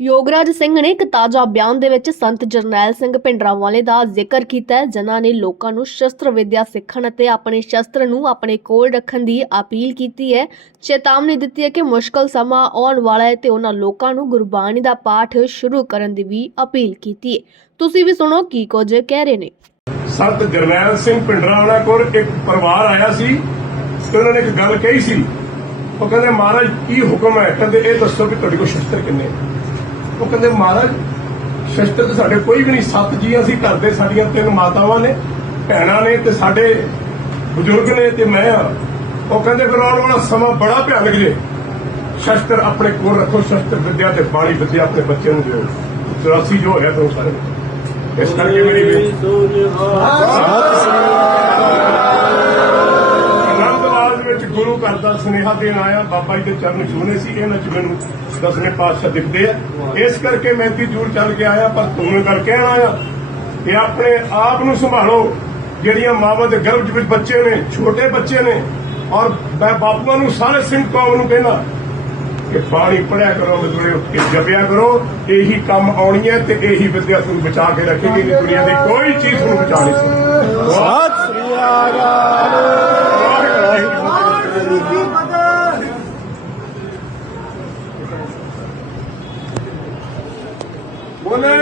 ਯੋਗਰਾਜ ਸਿੰਘ ਨੇ ਇੱਕ ਤਾਜ਼ਾ ਬਿਆਨ ਦੇ ਵਿੱਚ ਸੰਤ ਜਰਨੈਲ ਸਿੰਘ ਭਿੰਡਰਾਂਵਾਲੇ ਦਾ ਜ਼ਿਕਰ ਕੀਤਾ ਜਿਨ੍ਹਾਂ ਨੇ ਲੋਕਾਂ ਨੂੰ ਸ਼ਸਤਰ ਵਿਦਿਆ ਸਿੱਖਣ ਅਤੇ ਆਪਣੇ ਸ਼ਸਤਰ ਨੂੰ ਆਪਣੇ ਕੋਲ ਰੱਖਣ ਦੀ ਅਪੀਲ ਕੀਤੀ ਹੈ। ਚੇਤਾਵਨੀ ਦਿੱਤੀ ਹੈ ਕਿ ਮੁਸ਼ਕਲ ਸਮਾਂ ਆਉਣ ਵਾਲਾ ਹੈ ਤੇ ਉਹਨਾਂ ਲੋਕਾਂ ਨੂੰ ਗੁਰਬਾਣੀ ਦਾ ਪਾਠ ਸ਼ੁਰੂ ਕਰਨ ਦੀ ਵੀ ਅਪੀਲ ਕੀਤੀ ਹੈ। ਤੁਸੀਂ ਵੀ ਸੁਣੋ ਕੀ ਕੁਝ ਕਹਿ ਰਹੇ ਨੇ। ਸੰਤ ਜਰਨੈਲ ਸਿੰਘ ਪਿੰਡਰਾਣਾ ਕੋਲ ਇੱਕ ਪਰਿਵਾਰ ਆਇਆ ਸੀ, ਤੇ ਉਹਨਾਂ ਨੇ ਇੱਕ ਗੱਲ ਕਹੀ ਸੀ। ਉਹ ਕਹਿੰਦੇ, ਮਹਾਰਾਜ, ਕੀ ਹੁਕਮ ਹੈ? ਕਹਿੰਦੇ, ਇਹ ਦੱਸੋ ਕਿ ਤੁਹਾਡੇ ਕੋਲ ਸ਼ਸਤਰ ਕਿੰਨੇ ਉਹ ਕਹਿੰਦੇ ਮਹਾਰਾਜ ਸ਼ਸਤਰ ਤਾਂ ਸਾਡੇ ਕੋਈ ਵੀ ਨਹੀਂ ਸੱਤ ਜੀ ਅਸੀਂ ਘਰ ਦੇ ਸਾਡੀਆਂ ਤਿੰਨ ਮਾਤਾਵਾਂ ਨੇ ਭੈਣਾਂ ਨੇ ਤੇ ਸਾਡੇ ਬਜ਼ੁਰਗ ਨੇ ਤੇ ਮੈਂ ਆ। ਉਹ ਕਹਿੰਦੇ ਫਿਰ ਆਉਣ ਵਾਲਾ ਸਮਾਂ ਬੜਾ ਭਿਆਨਕ ਜੇ। ਸ਼ਸਤਰ ਆਪਣੇ ਕੋਲ ਰੱਖੋ ਸ਼ਸਤਰ ਵਿਦਿਆ ਤੇ ਬਾਣੀ ਵਿਦਿਆ ਆਪਣੇ ਬੱਚਿਆਂ ਨੂੰ ਦਿਓ। 84 ਜੋ ਹੋਇਆ ਦੋ ਸਾਰੇ ਇਸ ਕਰਕੇ ਮੇਰੀ ਬੇਨਤੀ ਗੁਰੂ ਘਰ ਦਾ ਸੁਨੇਹਾ ਦੇਣ ਆਇਆ ਬਾਬਾ ਜੀ ਦੇ ਚਰਨ ਛੂਹਣੇ ਸੀ ਇਹਨਾਂ ਚ ਮੈਨੂੰ ਦਸਵੇਂ ਪਾਤਸ਼ਾਹ ਦਿਖਦੇ ਆ। ਇਸ ਕਰਕੇ ਮੈਂ ਇੱਥੇ ਦੂਰ ਚੱਲ ਕੇ ਆਇਆ ਪਰ ਤੁਹਾਨੂੰ ਕਹਿਣ ਆਇਆ ਕਿ ਆਪਣੇ ਆਪ ਨੂੰ ਸੰਭਾਲੋ ਜਿਹੜੀਆਂ ਮਾਵਾਂ ਦੇ ਗਰਭ ਵਿੱਚ ਬੱਚੇ ਨੇ ਛੋਟੇ ਬੱਚੇ ਨੇ ਔਰ ਮੈਂ ਬਾਪੂਆਂ ਨੂੰ ਸਾਰੇ ਸਿੰਘ ਕੌਮ ਨੂੰ ਕਹਿਣਾ ਕਿ ਬਾਣੀ ਪੜਿਆ ਕਰੋ ਮਜ਼ਦੂਰੇ ਉੱਠ ਕੇ ਜਪਿਆ ਕਰੋ ਇਹੀ ਕੰਮ ਆਉਣੀ ਹੈ ਤੇ ਇਹੀ ਵਿਦਿਆ ਤੁਹਾਨੂੰ ਬਚਾ ਕੇ ਰੱਖੇਗੀ ਦੁਨੀਆ ਦੀ ਕੋਈ ਚੀਜ਼ ਤੁਹਾਨੂੰ ਬਚਾ ਨਹੀਂ ਸਕਦੀ। ਸਤਿ ਸ੍ਰੀ ਅਕਾਲ। बोले